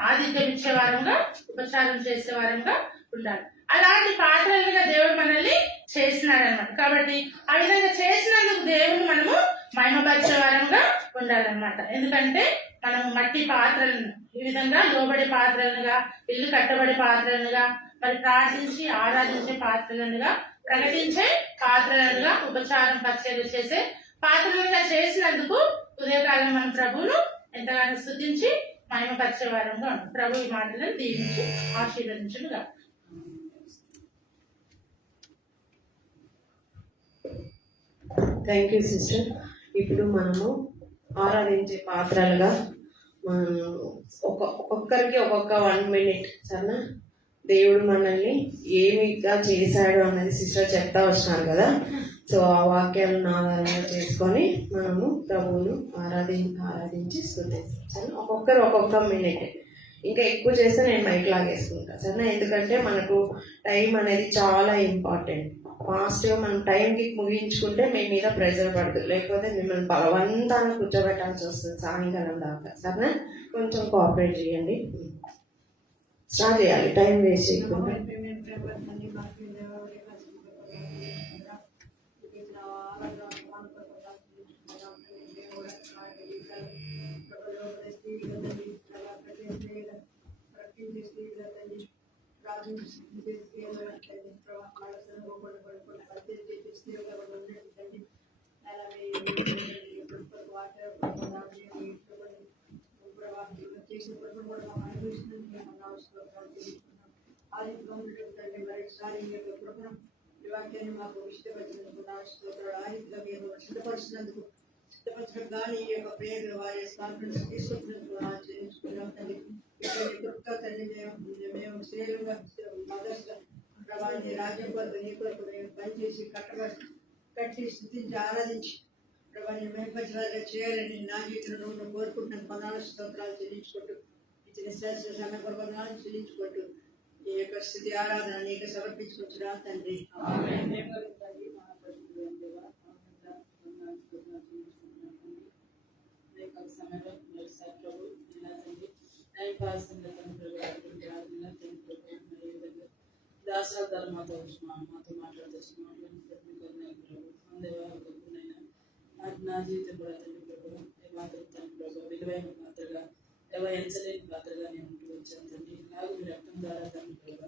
ఆతిథ్యం ఇచ్చే వారంగా, ఉపచారం చేసే వారంగా ఉండాలి. అలాంటి పాత్రలుగా దేవుడు మనల్ని చేసినాడు అనమాట. కాబట్టి ఆ విధంగా చేసినందుకు దేవుడు మనము మహిమపరిచే వారంగా ఉండాలన్నమాట. ఎందుకంటే మనము మట్టి పాత్రలను ఈ విధంగా లోబడే పాత్రలుగా, ఇల్లు కట్టబడే పాత్రలుగా, మరి ప్రార్థించి ఆరాధించే పాత్రలుగా, ప్రకటించే పాత్రలుగా, ఉపచారం పరిచర్య చేసే పాత్రలుగా చేసినందుకు ఉదయకాలం మన ప్రభువును ఎంతగానో స్తుతించి మహిమపరిచే వారంగా ఉంటాం. ప్రభు ఈ మాటలను దీవించి ఆశీర్వదించునుగా. Thank you sister. ఇప్పుడు మనము ఆరాధించే పాత్రలుగా ఒక్కొక్కరికి ఒక్కొక్క 1 minute సరేనా, దేవుడు మనల్ని ఏమిగా చేశాడు అన్నది సిస్టర్ చెప్తా వచ్చినారు కదా. సో ఆ వాక్యాలను ఆధారంగా చేసుకొని మనము ప్రభువును ఆరాధించి స్తుతిస్తాం. సరే, ఒక్కొక్కరు ఒక్కొక్క మినిట్. ఇంకా ఎక్కువ చేస్తే నేను మైక్ లాగేసుకుంటాను సరేనా. ఎందుకంటే మనకు టైం అనేది చాలా ఇంపార్టెంట్. ఫాస్ట్గా మనం టైంకి ముగించుకుంటే మీ మీద ప్రెషర్ పడదు, లేకపోతే మిమ్మల్ని బలవంతాన్ని కూర్చోబెట్టాల్సి వస్తుంది సాయంకాలం దాకా. సరేనా, కొంచెం కోఆపరేట్ చేయండి. స్టార్ట్ చేయాలి, టైం వేస్ట్ చేయకుండా. కానీ ఈ యొక్క ప్రేయర్ వారి కాన్ఫరెన్స్ తీసుకుంటున్నాం ఆచరించుకున్నాం తండ్రి. కృప తండ్రి మేము శ్రేయంగా మదర్స్ ప్రభావి రాజ్యం కొరకు నీ కొరకు మేము పనిచేసి కట్టి స్థుతించి ఆరాధించి ప్రభావిని మేపచ్చలాగా చేయాలని నా జీవితంలో నువ్వు కోరుకుంటున్నాను. పదాలు స్తోత్రాలు చెల్లించుకుంటూ ఇచ్చిన శాస్త్ర సమయ పర్వనాలు చెల్లించుకుంటూ ఈ యొక్క స్థితి ఆరాధన నీకు సమర్పించుకుంటున్నా తండ్రి. దాసాలు మాతో మాట్లాడుతున్నాం నా జీవితం కూడా తండ్రి ప్రభు మాత్రం తండ్రి ప్రభు విలువైన పాత్రగా ఎంచలేని పాత్రగా నేను ఉంటూ వచ్చాను తండ్రి. నాకు మీ రక్తం ద్వారా తండ్రి ప్రభు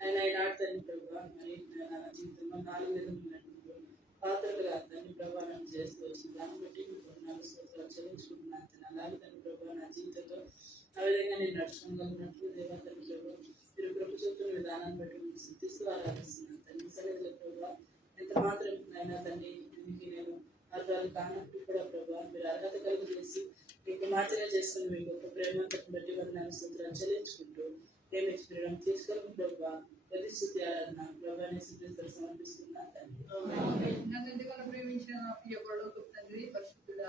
ఆయన ఈనాడు తండ్రి ప్రభు మరి నా జీవితంలో 4 విధములైనటువంటి పాత్రలుగా తండ్రి ప్రభు నన్ను చేస్తూ వచ్చింది. దాన్ని బట్టి మీకు 4 స్తోత్రాలు చెల్లించుకుంటున్నాను. అలాగే తండ్రి ప్రభు నా జీవితంలో ఆ విధంగా నేను నడుచుకోగలిగినట్లు దేవా తండ్రి ప్రభు మీరు కృప చూపుతున్న విధానాన్ని బట్టి మీకు సిద్ధిస్తూ ఆరాధిస్తున్నాను తండ్రి. సరిగ్గా ప్రభు ఎంత మాత్రం అయినా తండ్రి దీనికి నేను అర్థాలు కానప్పుడు కూడా ప్రభు మీరు అర్హత కలుగు చేసి మీకు మాత్రమే చేసుకుని మీ గొప్ప ప్రేమను బట్టి వారి నా స్తోత్రాలు చెల్లించుకుంటూ ప్రేమించడం తీసుకొని ప్రభు ప్రతి స్థితి ఆరాధన ప్రభాని సిద్ధిస్తారు సమర్పిస్తున్నా తండ్రి. ప్రేమించిన తండ్రి పరిశుద్ధుడా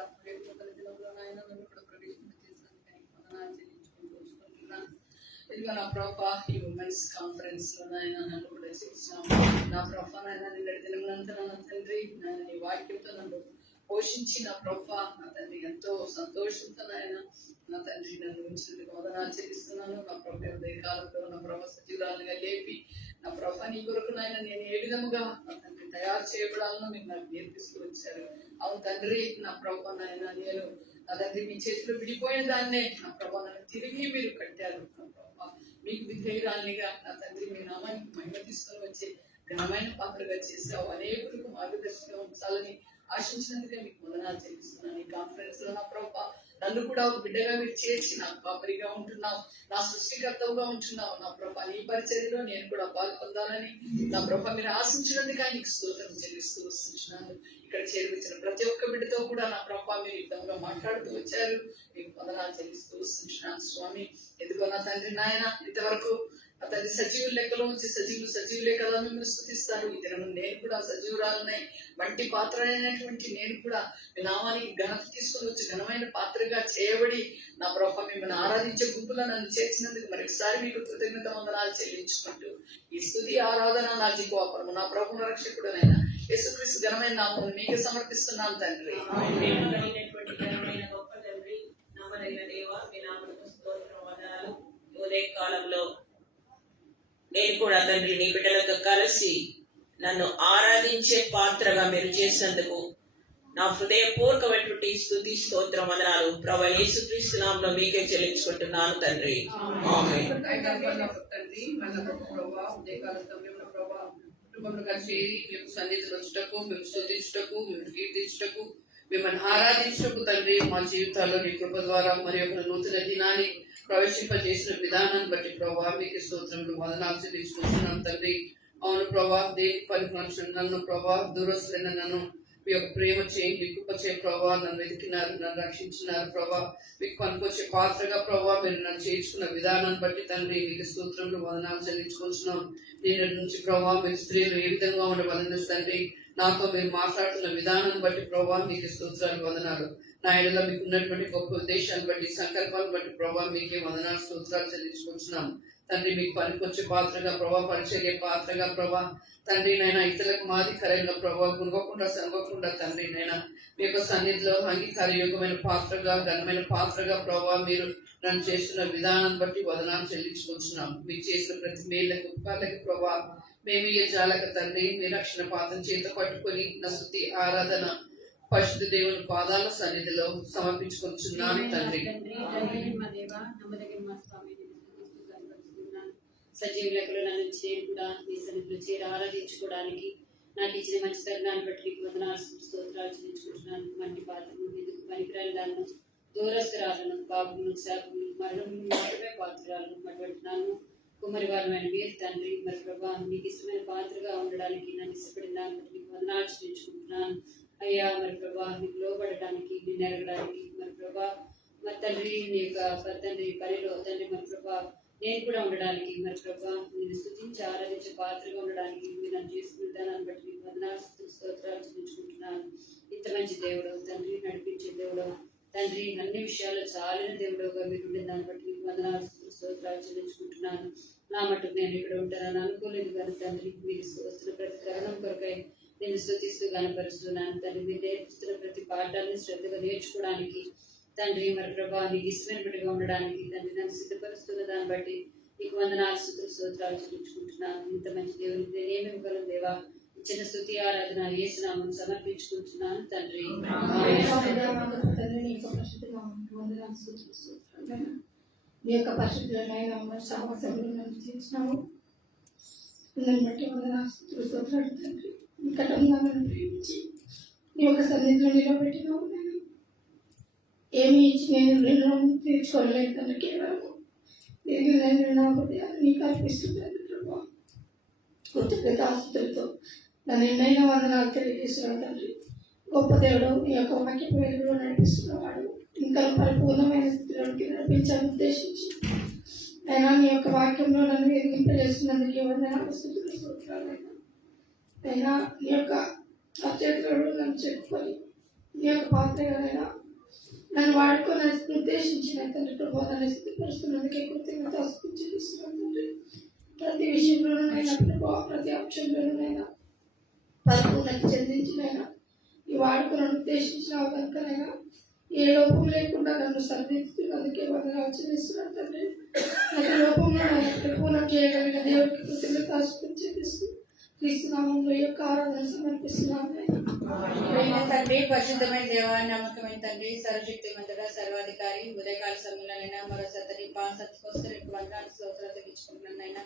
ఆయన నన్ను కూడా ప్రవేశించేసాను చెల్లించుకుంటూ వస్తున్నాను. ఇదిగో నా ప్రభా ఈ ఉమెన్స్ కాన్ఫరెన్స్ లో నాయన నన్ను కూడా చేసినాము. నా ప్రభా నాయన నిన్నటి దినములంతా నా తండ్రి నాయన నీ వాక్యంతో నన్ను పోషించి నా ప్రభా నా తండ్రి ఎంతో సంతోషంతో నాయన నా తండ్రి నన్ను ఉంచినందుకు వందనాలు చెల్లిస్తున్నాను. నా ప్రభు ఉదయకాలంలో నా ప్రభ సజీవురాలుగా లేపి నా ప్రభా నీ కొరకు నాయన నేను ఏ విధముగా నా తండ్రి తయారు చేయబడాలను మీరు నాకు నేర్పిస్తూ వచ్చారు. అవును తండ్రి నా ప్రభా నాయన నేను నా తండ్రి మీ చేతిలో విడిపోయిన దాన్నే నా ప్రభా నన్ను తిరిగి మీరు కట్టారు. నా ప్రభా మీకు విధేయురాలిగా నా తండ్రి మీ నామాన్ని మహిమ తీసుకొని వచ్చే ఘనమైన పాత్రగా చేసావు. అనేకులకు మార్గదర్శనం ఉంచాలని ఆశించినందుకే మీకు వందనాలు చెల్లిస్తున్నాను. ఈ కాన్ఫరెన్స్ లో నా ప్రభా నన్ను కూడా ఒక బిడ్డగా మీరు చేర్చి నాకు కాపరిగా ఉంటున్నావు, నా సృష్టికర్తవుగా ఉంటున్నావు. నా ప్రభా నీ పరిచర్యలో నేను కూడా పాల్పొందాలని నా ప్రభా మీరు ఆశించినందుకు నీకు స్తోత్రం చెల్లిస్తూ వస్తున్నాను. ఇక్కడ చేరువచ్చిన ప్రతి ఒక్క బిడ్డతో కూడా నా ప్రభా మీరు ఈ విధంగా మాట్లాడుతూ వచ్చారు. మీకు వందనాలు చెల్లిస్తూ వస్తున్నాను స్వామి. ఎందుకో నా తండ్రి నాయన ఇంతవరకు అతని సజీవుల లెక్కలో ఉంచి సజీవులే కదా మిమ్మల్ని స్తుతిస్తారు. ఈ దినం నేను కూడా సజీవురాలనే వంటి పాత్ర అయినటువంటి నేను కూడా మీ నామానికి ఘనత తీసుకుని వచ్చి ఘనమైన పాత్రగా చేయబడి నా ప్రభు మిమ్మల్ని ఆరాధించే గుంపులో నన్ను చేర్చినందుకు మరొకసారి మీకు కృతజ్ఞత వందనాలు చెల్లించుకుంటూ ఈ స్తుతి ఆరాధన నా జీవాపరము నా ప్రభు రక్షకుడునైనా యేసుక్రీస్తు ఘనమైన నామమును మీకు సమర్పిస్తున్నాను తండ్రి. గొప్ప తండ్రి నమ్మదగిన దేవా మీ నామమునకు స్తోత్రం వందనాలు. ఉదయ కాలంలో నేను కూడా తండ్రి నీ బిడ్డలతో కలిసి నన్ను ఆరాధించే పాత్రగా మీరు చేసినందుకు నా హృదయపూర్వకమైనటువంటి స్తుతి స్తోత్రం వందనాలు ప్రభు యేసుక్రీస్తు నామములో మీకే చెల్లించుకుంటున్నాను తండ్రి. ఆమేన్. సన్నిధిలో వచ్చుటకు మేము స్తుతించుటకు మేము కీర్తించుటకు మిమ్మల్ని ఆరాధించుటకు తండ్రి మా జీవితాల్లో నీ కృప ద్వారా మరి ఒక నూతన దినాన్ని ప్రవేశింపజేసిన విధానాన్ని బట్టి ప్రభావ మీకు స్తోత్రములు వందనాలు చెల్లించుకుంటున్నాం తండ్రి. అవును ప్రభా దేని పని మనుషులు నన్ను ప్రభా దూరస్తులైన నన్ను మీ యొక్క ప్రేమ చేయండి కృప చేయ ప్రభా నన్ను వెతికినారు నన్ను రక్షించినారు ప్రభా మీకు పనికొచ్చే పాత్రగా ప్రభా మీరు నన్ను చేర్చుకున్న విధానాన్ని బట్టి తండ్రి మీకు స్తోత్రములు వందనాలు చెల్లించుకుంటున్నాం. నేను నుంచి ప్రభా మీకు స్త్రీలు ఏ విధంగా ఉండవలని తండ్రి నాతో మీరు మాట్లాడుతున్న విధానాన్ని బట్టి ప్రభా మీకు స్తోత్రాలు వందనాలు. నా ఏడలో మీకు ఉన్నటువంటి గొప్ప ఉద్దేశాన్ని బట్టి సంకల్పాన్ని బట్టి ప్రభా మీకే వందనాలు స్తోత్రాలు చెల్లించుకుంటున్నాం తండ్రి. మీకు పనికొచ్చే పాత్రగా ప్రభా పరిచర్య పాత్రగా ప్రభా తండ్రి నైనా ఇతరులకు మాదికరంగా ప్రభా గురవకుండా సంగకుండా తండ్రి నైనా మీ యొక్క సన్నిధిలో అంగీకారయోగ్యమైన పాత్రగా ఘనమైన పాత్రగా ప్రభా మీరు నన్ను చేస్తున్న విధానాన్ని బట్టి వదనాలు చెల్లించుకుంటున్నాం. మీకు చేసిన ప్రతి మేళ్ళకి ఉపకారాలకి ప్రభా మేము ఏ జాలక తండ్రి మీ రక్షణ పాత్ర చేత పట్టుకొని నా స్తుతి ఆరాధన పరిశుద్ధ దేవుని పాదాల సన్నిధిలో సమర్పించుకుంటున్నాను తండ్రి. సజీవులకు నన్ను చేరుకుడా మీ సన్నిధిలో చేరి ఆరాధించుకోవడానికి నాకు ఇచ్చిన మంచి తరుణాన్ని బట్టి మీకు వందనాలు స్తోత్రాలు చెల్లించుకుంటున్నాను. మంటి పాత్రను మీదకు పనికిరాలను దూరస్తురాలను బాబును శాపములు మరణం మాత్రమే పాత్రలను మటుబడుతున్నాను. కుమ్మరి వారమైన మీరు తండ్రి మరి ప్రభా మీకు ఇష్టమైన పాత్రగా ఉండడానికి నన్ను ఇష్టపడిన దాన్ని బట్టి మీకు వందనాలు చెల్లించుకుంటున్నాను. అయ్యా మరి ప్రభా నీకు లోబడడానికి నిన్ను ఎరగడానికి మరి ప్రభా మరి తండ్రి నీ యొక్క తండ్రి పనిలో తండ్రి మరి ప్రభా నేను కూడా ఉండడానికి మరి ప్రభా నేను స్తుతించి ఆరాధించే పాత్రగా ఉండడానికి మీరు నన్ను చేసుకున్న దాన్ని బట్టి నీకు వందనాలు స్తోత్రాలు చెల్లించుకుంటున్నాను. ఇంత మంచి దేవుడు తండ్రి, నడిపించే దేవుడు తండ్రి, అన్ని విషయాల్లో చాలిన దేవుడుగా మీరు ఉండే దాన్ని బట్టి నీకు వందనాలు స్తోత్రాలు చెల్లించుకుంటున్నాను. నా మటుకు నేను ఇక్కడ ఉంటానని అనుకోలేదు కానీ తండ్రి మీరు వస్తున్న ప్రతి తరుణం కొరకై నేను స్తుతిస్తూ కనపరుస్తున్నాను తండ్రి. మీరు నేర్పిస్తున్న ప్రతి పాఠాన్ని శ్రద్ధగా నేర్చుకోవడానికి తండ్రి మరి ప్రభా నీకు ఇష్టమైన బిడ్డగా ఉండడానికి తండ్రి నన్ను సిద్ధపరుస్తున్న దాన్ని బట్టి నీకు వందనాలు స్తోత్రాలు చెల్లించుకుంటున్నాను. ఇంత మంచి దేవునికి నేనేమి ఇవ్వగలను దేవా. చిన్న స్తుతి ఆరాధన యేసునామం సమర్పించుకుంటున్నాను తండ్రి. నీ యొక్క పరిశుద్ధులైన సహవాసంలో నన్ను చేసినాము. నన్ను బట్టి వందనాలు స్తోత్రాలు తండ్రి. నికటంగా నన్ను ప్రేమించి నీ యొక్క సన్నిధిలో నిలబెట్టినావు. నేను ఏమి ఇచ్చి నేను రుణం తీర్చుకోలేదు తండ్రి. కేవలం నేను నా హృదయాన్ని నీకు అర్పిస్తున్నాను ప్రభా. కృతజ్ఞతాస్తులతో నన్ను ఎన్నైనా వందనాలు తెలియజేస్తున్నాను తండ్రి. గొప్ప దేవుడు నీ యొక్క వాక్య వెలుగులో నడిపిస్తున్నవాడు ఇంకా పరిపూర్ణమైన స్థితిలోకి నడిపించాలని ఉద్దేశించి అయినా నీ యొక్క వాక్యంలో నన్ను ఎదిగింపజేస్తున్నందుకు వందనాలు స్తోత్రాలైనా అయినా నీ యొక్క అత్యతలో నన్ను చెప్పుకొని నీ యొక్క పాత్రగానైనా నన్ను వాడుకొని ఉద్దేశించిన తండ్రి ప్రభావ నన్ను స్థితిపరుస్తున్నందుకే కృతజ్ఞత చెల్లిస్తున్నాను తండ్రి. ప్రతి విషయంలోనైనా ప్రభావ ప్రతి అంశంలోనైనా పరిపూర్ణత చెందించినైనా ఈ వాడుకొని ఉద్దేశించిన కనుకనైనా ఏ లోపం లేకుండా నన్ను సరిదిద్దుతున్నందుకే వందనాలు చెల్లిస్తున్నాను తండ్రి. ప్రతి లోపంలో నన్ను పరిపూర్ణం చేయగలిగిన దేవుడికి కృతజ్ఞత చెల్లిస్తూ క్రీస్తునామంలో యొక్క ఆరాధన సమర్పిస్తున్నాను. తండ్రి, పరిశుద్ధమైన దేవా, నమ్మకమైన తండ్రి, సర్వశక్తి మంతుడ, సర్వాధికారి, ఉదయకాల సమయంలోనైనా మరోసారి పాసత్కొస్తే వందనాలు స్తోత్రాలు తెచ్చుకుంటున్నాను అయినా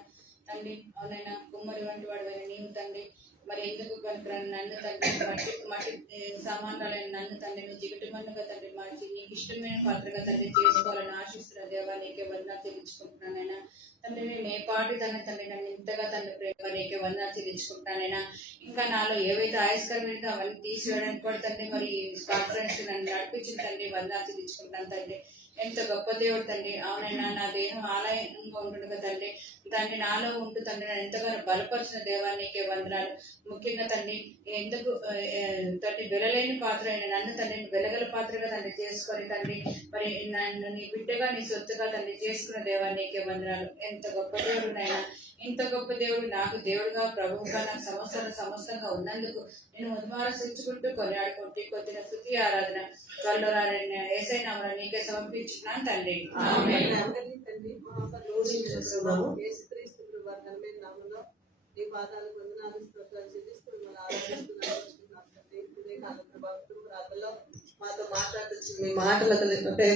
తండ్రి. అవునైనా కుమ్మరి వంటి వాడు నీవు తండ్రి మరి ఎందుకు పనికిరాని నన్ను తండ్రి మట్టి సమానాలైన నన్ను తండ్రి నువ్వు జిగటి మన్నుగా తండ్రి మార్చి నీకు ఇష్టమైన పాత్రగా తండ్రి చేసుకోవాలని ఆశిస్తున్న దేవా నీకే వందనాలు చెల్లించుకుంటున్నానైనా తండ్రి. నేను ఏ పాటి తండ్రి నన్ను ఇంతగా తండ్రి ప్రేమ నీకే వందనాలు చెల్లించుకుంటున్నానైనా. ఇంకా నాలో ఏవైతే ఆయస్కరమైనదో అవన్నీ తీసివేయడానికి కూడా తండ్రి మరి కాన్ఫరెన్స్ నన్ను నడిపించిన తండ్రి వందనాలు చెల్లించుకుంటాను తండ్రి. ఎంత గొప్ప దేవుడు తండ్రి. అవునైనా నా దేహం ఆలయంగా ఉంటుండగా తండ్రి తండ్రి నాలో ఉంటూ తండ్రి నన్ను ఎంతగానో బలపరిచిన దేవానికే వందనాలు. ముఖ్యంగా తండ్రి ఎందుకు తండ్రి వెలలేని పాత్ర అయిన నన్ను తండ్రిని వెలగల పాత్రగా తండ్రి చేసుకొని తండ్రి మరి నన్ను నీ బిడ్డగా నీ సొత్తుగా తండ్రి చేసుకున్న దేవానికే వందనాలు. ఎంత గొప్ప దేవుడు నాయన. ఇంత గొప్ప దేవుడు నాకు దేవుడుగా ప్రభువుగా నాకు సమస్తంగా ఉన్నందుకు నేను ఉద్మారసించుకుంటూ కొనియాడుకుంటూ కొద్దిన స్తుతి ఆరాధన వాళ్ళు ఏసై నామమున నీకే సమర్పించుకున్నాను తండ్రి. నీ పాదాలకు వందనాలు స్తోత్రాలు చెల్లిస్తూ మిమ్మల్ని ఆరాధిస్తున్నాను తండ్రి. ప్రార్థనలో మాతో మాట్లాడుతూ మీ మాటలకు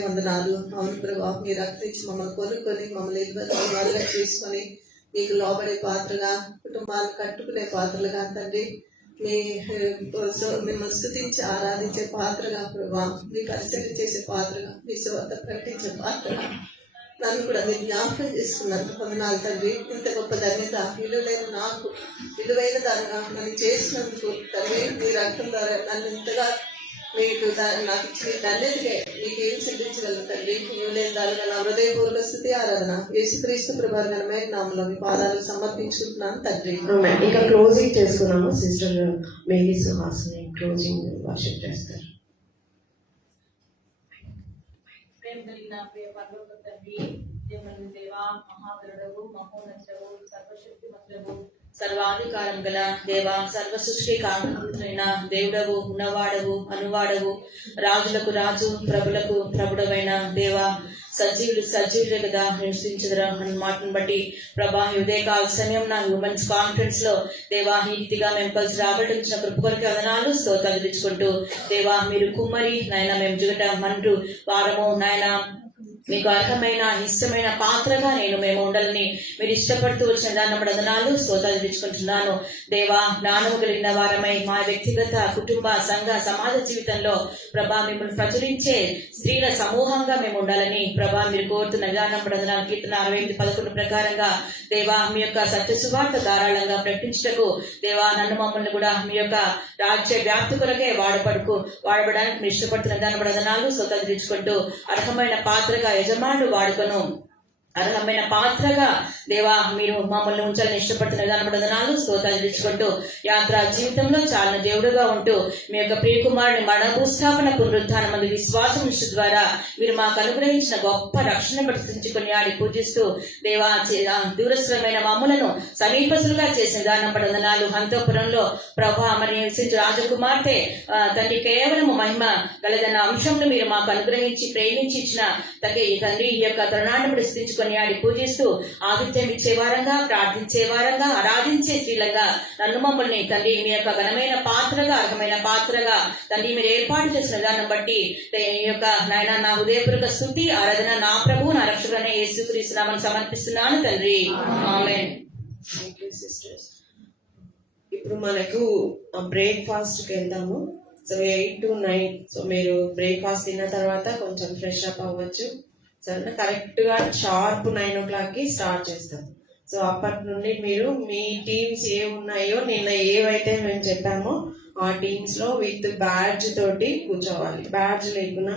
వందనాలు. అవును ప్రభావ, మీరు రక్షించి మమ్మల్ని కొనుక్కొని మమ్మల్ని ఇబ్బంది చేసుకొని మీకు లోబడే పాత్రగా కుటుంబాన్ని కట్టుకునే పాత్రలుగా తండ్రి మిమ్మల్ని స్తుతించి ఆరాధించే పాత్రగా ప్రభావ, మీ పరిచయం చేసే పాత్రగా, మీ స్వార్థ ప్రకటించే పాత్రగా నన్ను కూడా మీరు జ్ఞాపకం చేసుకున్నారు. వందనాలు తండ్రి. ఇంత గొప్ప ధన్యత విలువైన నాకు విలువైన దానిగా నన్ను చేసినందుకు తండ్రి మీ రక్తం ద్వారా నన్ను ఇంతగా మీకు నాకు ఇచ్చిన ధన్యతకే మీకు ఏం చెల్లించగలను తండ్రి. నీవు లేని దానిగా నా హృదయపూర్వక స్తుతి ఆరాధన యేసుక్రీస్తు ప్రభావమైన నామములో మీ పాదాలు సమర్పించుకుంటున్నాను తండ్రి. ఇంకా క్లోజింగ్ చేసుకున్నాము. Sister Mary Suhasini closing worship చేస్తారు. ప్రేమ కలిగిన ప్రియ పరలోక తండ్రి, దేవుని దేవా, మహాగరుడవు, మహోన్నతుడవు, సర్వశక్తిమంతుడవు, సర్వాధికారం గల దేవా, సర్వ సృష్టి కారణమైన దేవుడవు, ఉన్నవాడవు, అనువాడవు, రాజులకు రాజు, ప్రభులకు ప్రభుడవైన దేవా, సజీవులు కదా నివసించదురా అన్న మాటను బట్టి ప్రభా, ఉదయకాల సమయం నా ఉమెన్స్ కాన్ఫరెన్స్ లో దేవా ఈ రీతిగా మేము కలిసి రాబట్టి వచ్చిన కృప కొరకు వందనాలు స్తోత్రాలు తెచ్చుకుంటూ దేవా మీరు కుమ్మరి నాయన మేము జిగట మంటూ వారము నాయన మీకు అర్హమైన ఇష్టమైన పాత్రగా మేము ఉండాలని మీరు ఇష్టపడుతూ వచ్చిన దాన్ని వందనాలు స్తోత్రాలు తెచ్చుకుంటున్నాను. దేవా, జ్ఞానము కలిగిన వారమై మా వ్యక్తిగత కుటుంబ సంఘ సమాజ జీవితంలో ప్రభా మిమ్మల్ని ప్రచురించే స్త్రీల సమూహంగా మేము ఉండాలని ప్రభా మీరు కోరుతున్న విధానం వందనాలు. కీర్తన 68:11 ప్రకారంగా దేవా మీ యొక్క సత్య సువార్త ధారాళంగా ప్రకటించటకు దేవా నన్ను మమ్మల్ని కూడా మీ యొక్క రాజ్య వ్యాప్తి కొరకే వాడబడడానికి మీరు ఇష్టపడుతున్న దాని వందనాలు స్తోత్రాలు తెచ్చుకుంటూ అర్హమైన పాత్రగా యజమానుడు వాడుకొను, అర్హమైన పాత్రగా దేవా మీరు మమ్మల్ని ఉంచాలని ఇష్టపడుతున్న విధానం వందనాలు స్తోత్రాలు తెచ్చుకుంటూ యాత్రా జీవితంలో చాలా దేవుడుగా ఉంటూ మీ యొక్క ప్రియకుమారుని మరణ భూస్థాపన పునరుద్ధానం మంది విశ్వాసం ద్వారా మీరు మాకు అనుగ్రహించిన గొప్ప రక్షణ ప్రతిష్ఠించుకుని ఆడి పూజిస్తూ దేవా దూరస్థమైన మమ్ములను సమీపసులుగా చేసిన విధానం వందనాలు. అంతఃపురంలో ప్రభా మరి రాజకుమార్తె తండ్రి కేవలము మహిమ గలదన్న అంశంలో మీరు మాకు అనుగ్రహించి ప్రేమించి ఇచ్చిన తండ్రి ఈ యొక్క తరుణాన్ని ప్రతిష్ఠించుకుని ఆడి పూజిస్తూ ఆదిత్యం ఇచ్చే వారంగా, ప్రార్థించే వారంగా, ఆరాధించే స్త్రీలంగా నన్ను మమ్మల్ని తండ్రి మీ యొక్క ఘనమైన పాత్రగా, అర్హమైన పాత్రగా తండ్రి మీరు ఏర్పాటు చేసిన విధానం బట్టి ఈ యొక్క నాయన నా హృదయపూర్వక స్తుతి ఆరాధన నా ప్రభు నా రక్షకుడైన యేసుక్రీస్తు నామమున సమర్పిస్తున్నాను తండ్రి. ఆమేన్. ఇప్పుడు మనకు బ్రేక్ఫాస్ట్కి వెళ్దాము. So 8 to 9. సో మీరు బ్రేక్ఫాస్ట్ తిన్న తర్వాత కొంచెం ఫ్రెష్ అప్ అవ్వచ్చు. సరే, కరెక్ట్గా షార్ప్ 9 o'clockకి స్టార్ట్ చేస్తాం. సో అప్పటి నుండి మీరు మీ టీమ్స్ ఏ ఉన్నాయో నిన్న ఏవైతే మేము చెప్పామో ఆ టీమ్స్లో విత్ బ్యాడ్జ్ తోటి కూర్చోవాలి. బ్యాడ్జ్ లేకున్నా